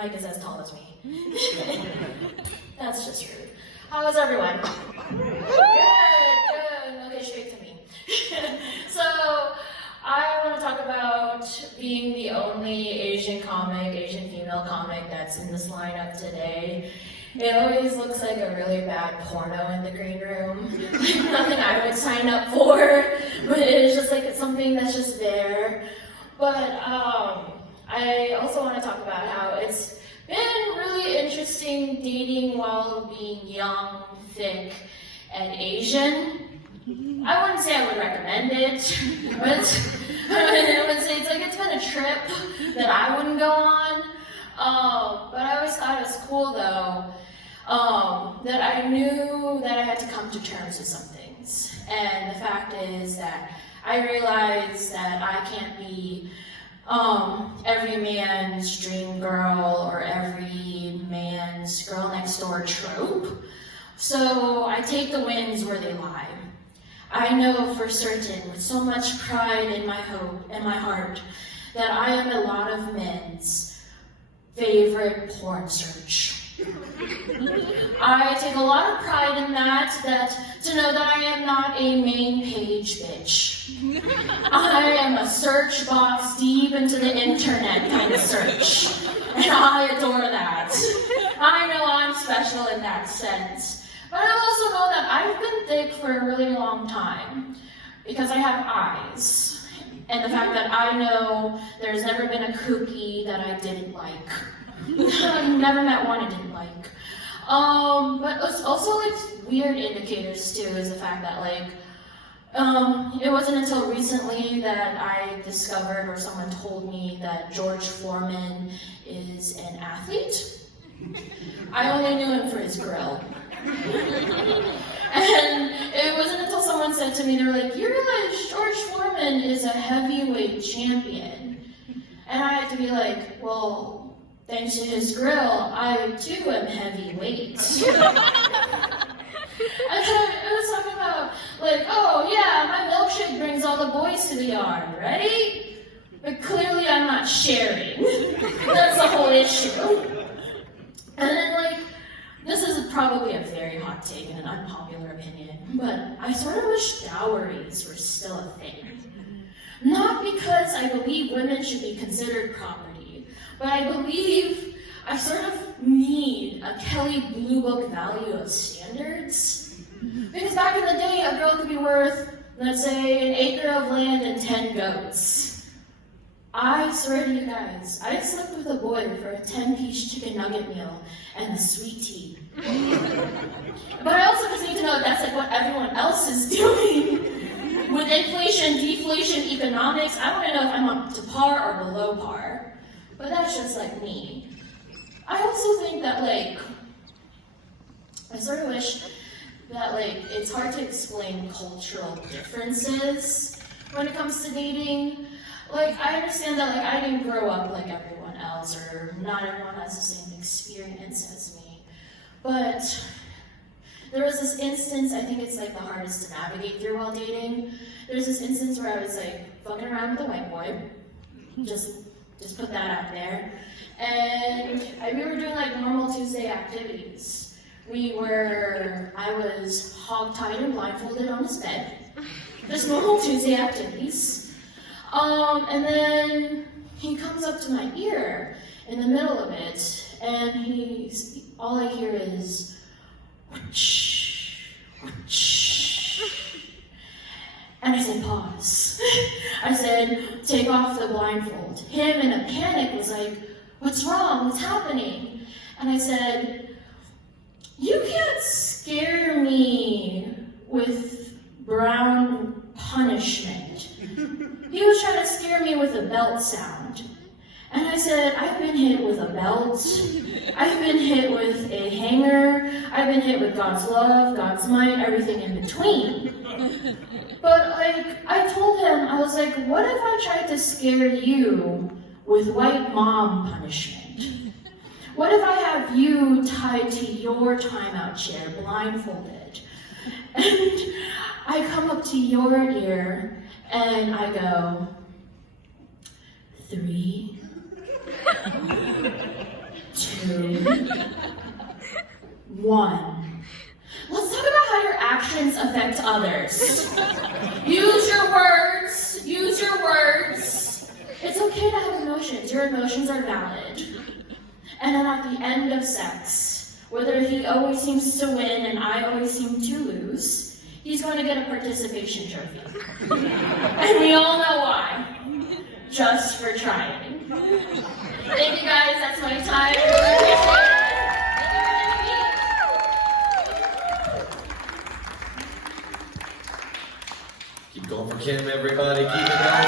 Mike is as tall as me. That's just rude. How is everyone? Good. Okay, straight to me. So, I want to talk about being the only Asian female comic that's in this lineup today. It always looks like a really bad porno in the green room. Nothing I would sign up for, but it's just like it's something that's just there. But I also want to talk about how it's been really interesting dating while being young, thick, and Asian. I wouldn't say I would recommend it, but I would say it's been a trip that I wouldn't go on. But I always thought it was cool though, that I knew that I had to come to terms with some things. And the fact is that I realized that I can't be every man's dream girl or every man's girl next door trope. So I take the wins where they lie. I know for certain, with so much pride in my heart, that I am a lot of men's favorite porn search. I take a lot of pride in that to know that I am not a main page bitch. I am a search box deep into the internet kind of search, and I adore that. I know I'm special in that sense. But I also know that I've been thick for a really long time because I have eyes. And the fact that I know there's never been a cookie that I didn't like. I've never met one I didn't like. But it's also like weird indicators too is the fact that it wasn't until recently that I discovered or someone told me that George Foreman is an athlete. I only knew him for his grill. And it wasn't until someone said to me, they were like, you realize George Foreman is a heavyweight champion? And I had to be like, well, thanks to his grill, I too am heavyweight. And so it was talking about, like, oh yeah, my milkshake brings all the boys to the yard, right? But clearly I'm not sharing. That's the whole issue. And then this is probably a very hot take and an unpopular opinion, but I sort of wish dowries were still a thing. Not because I believe women should be considered property, but I believe I sort of need a Kelly Blue Book value of standards. Because back in the day, a girl could be worth, let's say, an acre of land and 10 goats. I swear to you guys, I slept with a boy for a 10-piece chicken nugget meal and a sweet tea. But I also just need to know that that's what everyone else is doing. With inflation, deflation, economics, I want to know if I'm up to par or below par. But that's just me. I also think that I sort of wish that it's hard to explain cultural differences when it comes to dating. I understand that I didn't grow up like everyone else, or not everyone has the same experience as me. But there was this instance, I think it's the hardest to navigate through while dating. There's this instance where I was fucking around with a white boy. Just put that out there. And we were doing normal Tuesday activities. I was hog-tied and blindfolded on his bed. Just normal Tuesday activities. And then he comes up to my ear in the middle of it, and all I hear is, whoosh, whoosh. And I said, pause. I said, take off the blindfold. Him in a panic was like, what's wrong? What's happening? And I said, you can't scare me with brown punishment. He was trying to scare me with a belt sound. And I said, I've been hit with a belt. I've been hit with a hanger. I've been hit with God's love, God's might, everything in between. But I told him, I was like, what if I tried to scare you with white mom punishment? What if I have you tied to your timeout chair, blindfolded? And I come up to your ear and I go, 3, 2, 1. Let's talk about how your actions affect others. Use your words. Use your words. It's okay to have emotions. Your emotions are valid. And then at the end of sex, whether he always seems to win and I always seem to lose, he's going to get a participation trophy. And we all know why. Just for trying. Thank you guys, that's my time. Really appreciate it. Keep going for Kim, everybody. Keep it going.